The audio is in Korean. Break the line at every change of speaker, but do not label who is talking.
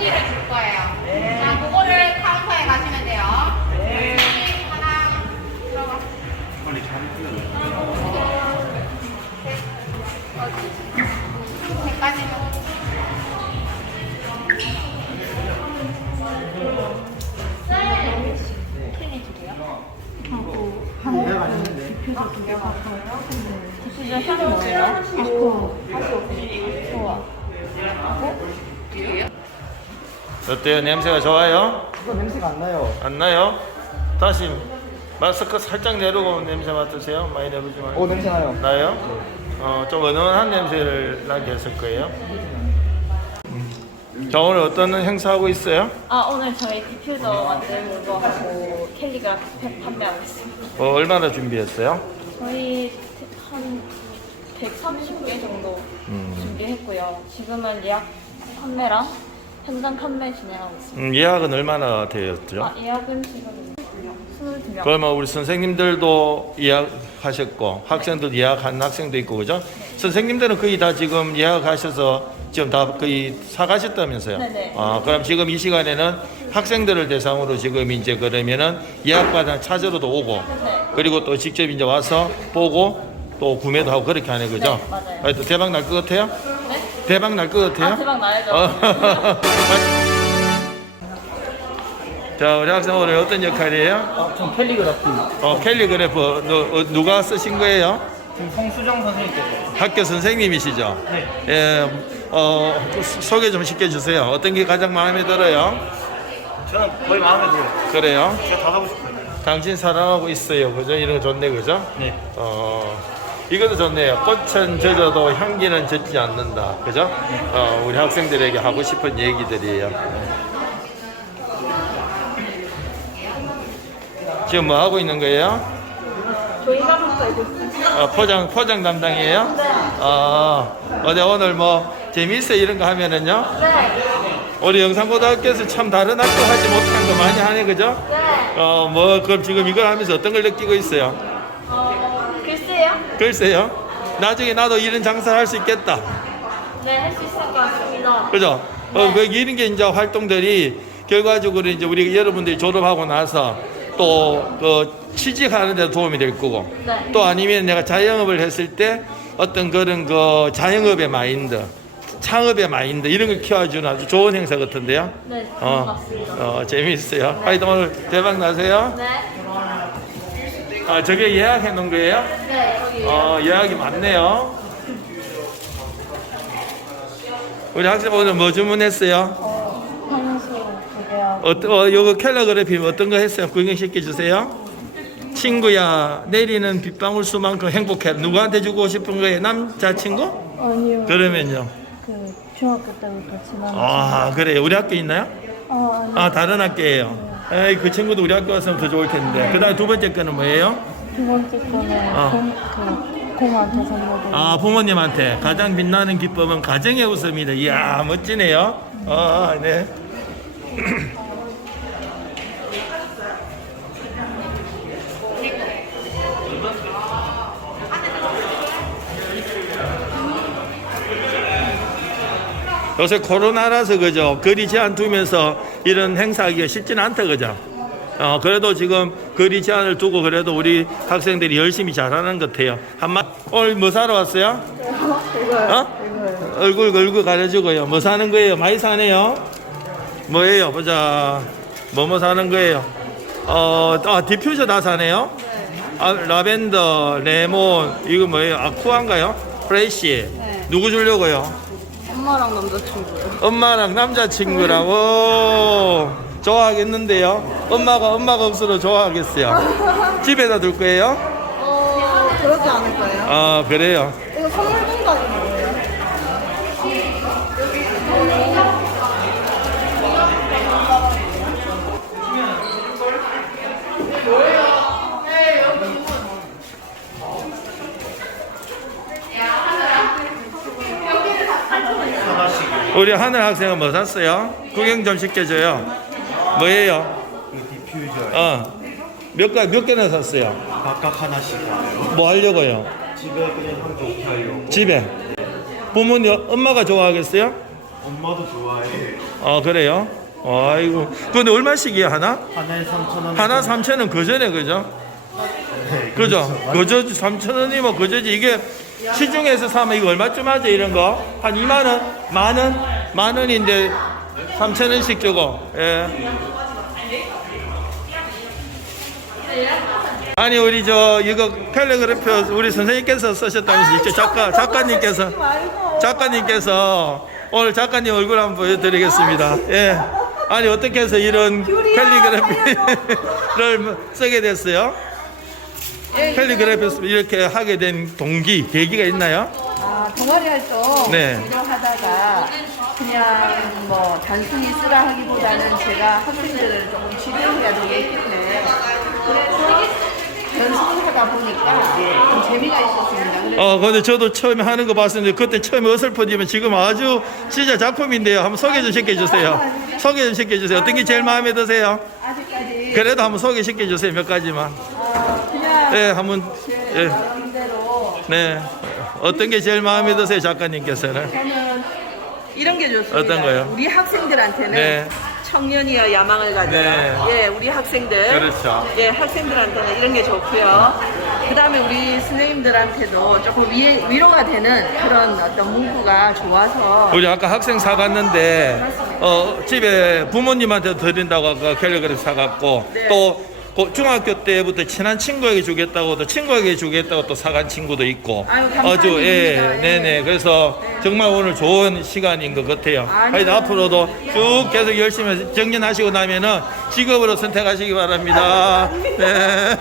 편지를 줄 거예요. 자, 그거를 카운터에 가시면 돼요. 하나, 들어가. 백까지는.
진짜 향이 뭐예요? 좋아.
어때요? 냄새가 좋아요?
이거 냄새가 안 나요.
안 나요? 다시 마스크 살짝 내려고 냄새 맡으세요. 많이 내보지 말고.
오, 냄새 나요.
나요? 좀 은은한 냄새를 나게 했을 거예요. 자, 오늘 어떤 행사하고 있어요?
오늘 저희 디퓨저 만드는 거 하고 캘리그라피 펜 판매하고 있습니다.
얼마나 준비했어요?
저희 한 130개 정도 준비했고요. 지금은 예약 판매랑 현장 판매 진행하고 있습니다.
예약은 얼마나 되었죠?
예약은 지금 22명.
그러면 우리 선생님들도 예약하셨고 학생들 예약한 학생도 있고 그죠? 선생님들은 거의 다 지금 예약하셔서 지금 다 거의 사가셨다면서요?
네네.
그럼 지금 이 시간에는 학생들을 대상으로 지금 이제 그러면은 예약받은 찾으러도 오고
네.
그리고 또 직접 이제 와서 보고 또 구매도 하고 그렇게 하네 그죠?
네, 맞아요.
또 대박 날 것 같아요?
네?
대박 날 것 같아요?
대박 나야죠.
자, 우리 학생 오늘 어떤 역할이에요?
전 캘리그라피.
캘리그래프 누가 쓰신 거예요?
지금 송수정 선생님께서.
학교 선생님이시죠?
네.
예, 소개 좀 시켜주세요. 어떤 게 가장 마음에 들어요?
저는 거의 마음에 들어요.
그래요?
제가 다 사고 싶어요.
당신 사랑하고 있어요. 그죠? 이런 거 좋네, 그죠?
네.
이것도 좋네요. 꽃은 젖어도 향기는 젖지 않는다. 그죠? 우리 학생들에게 하고 싶은 얘기들이에요. 지금 뭐 하고 있는 거예요?
저희가 하고 있습니다.
포장 담당이에요?
네.
오늘 뭐 재미있어 이런 거 하면은요?
네.
우리 영산고등학교에서 참 다른 학교 하지 못한 거 많이 하네, 그죠?
네.
그럼 지금 이걸 하면서 어떤 걸 느끼고 있어요?
글쎄요?
글쎄요. 나중에 나도 이런 장사를 할 수 있겠다.
네, 할 수 있을 것 같습니다.
그죠?
네.
이런 게 이제 활동들이 결과적으로 이제 우리 여러분들이 졸업하고 나서 또 취직하는 데 도움이 될 거고
네.
또 아니면 내가 자영업을 했을 때 어떤 그런 자영업의 마인드, 창업의 마인드 이런 걸 키워주는 아주 좋은 행사 같은데요.
네, 좋은 것 같습니다.
재미있어요. 하여튼 오늘 대박 나세요.
네.
저게 예약해 놓은 거예요?
네, 여기.
예약이 많네요. 우리 학생 오늘 뭐 주문했어요?
향수 2개하고.
요거 캘리그래피 어떤 거 했어요? 구경시켜 주세요. 친구야, 내리는 빗방울 수만큼 행복해. 누구한테 주고 싶은 거예요? 남자친구?
아니요.
그러면요.
그 중학교 때부터 친한.
그래요. 우리 학교 있나요?
아니요.
다른 학교예요. 에이, 그 친구도 우리 학교 왔으면 더 좋을 텐데. 그 다음에 두 번째 거는 뭐예요?
두 번째 거는 공한테 선물을.
부모님한테 가장 빛나는 기쁨은 가정의 웃음이다. 이야, 멋지네요. 네. 요새 코로나라서 그죠? 거리 제한 두면서 이런 행사하기가 쉽지는 않다 그죠? 그래도 지금 거리 제한을 두고 그래도 우리 학생들이 열심히 잘하는 것 같아요. 오늘 뭐 사러 왔어요?
이거요.
얼굴 가려주고요. 뭐 사는 거예요? 많이 사네요. 뭐예요? 보자. 뭐 사는 거예요? 디퓨저 다 사네요. 라벤더, 레몬, 이거 뭐예요? 아쿠아인가요? 프레쉬.
네.
누구 주려고요?
엄마랑 남자친구요.
엄마랑 남자친구라고 좋아하겠는데요. 엄마가 없으면 좋아하겠어요. 집에다 둘 거예요?
그러지 않을 거예요.
그래요.
이거 선물 공간이 뭐예요?
우리 하늘 학생은 뭐 샀어요? 구경 좀 시켜줘요. 뭐예요? 몇 개나 샀어요?
각각 하나씩 와요.
뭐 하려고요?
집에 그냥 향 좋게 하려고.
집에. 부모님, 엄마가 좋아하겠어요?
엄마도 좋아해.
아, 그래요? 아이고. 근데 얼마씩이야, 하나?
하나에 3,000원.
하나 3,000원 그전에, 그죠? 그죠? 그저지 3,000원이면 그저지. 이게 시중에서 사면 이거 얼마쯤 하죠, 이런 거? 한 2만 원? 만 원? 만 원인데 3,000원씩 주고. 예. 아니, 우리 이거 캘리그래피 우리 선생님께서 쓰셨다면서, 작가님께서 오늘 작가님 얼굴 한번 보여드리겠습니다. 예. 아니, 어떻게 해서 이런 캘리그래피를 쓰게 됐어요? 캘리그래피 이렇게 하게 된 계기가 있나요?
동아리 활동
네.
하다가 그냥 뭐 단순히 쓰라 하기보다는 제가 학생들을 조금 지도해야 되기 때문에 그래서 연습을 하다 보니까 좀 재미가 있었습니다. 그래서
근데 저도 처음에 하는 거 봤었는데 그때 처음에 어설퍼지면 지금 아주 진짜 작품인데요. 한번 소개 좀 시켜주세요. 소개 좀 시켜주세요. 어떤 게 제일 마음에 드세요?
아직까지
그래도 한번 소개시켜주세요. 몇 가지만.
그냥
네, 한번. 예.
나름대로
네. 어떤 게 제일 마음에 드세요, 작가님께서는?
저는 이런 게 좋습니다.
어떤 거요?
우리 학생들한테는
네.
청년이여 야망을 가져라.
네.
예, 우리 학생들.
그렇죠.
예, 학생들한테는 이런 게 좋고요. 그 다음에 우리 선생님들한테도 조금 위로가 되는 그런 어떤 문구가 좋아서.
우리 아까 학생 사갔는데, 집에 부모님한테 드린다고 아까 캘리그래피 사갔고,
네.
또 중학교 때부터 친한 친구에게 주겠다고 또 친구에게 주겠다고 또 사간 친구도 있고.
아유, 감사합니다. 예.
네네. 그래서 정말 오늘 좋은 시간인 것 같아요.
아니요.
하여튼 앞으로도 쭉 계속 열심히 정년하시고 나면은 직업으로 선택하시기 바랍니다. 네.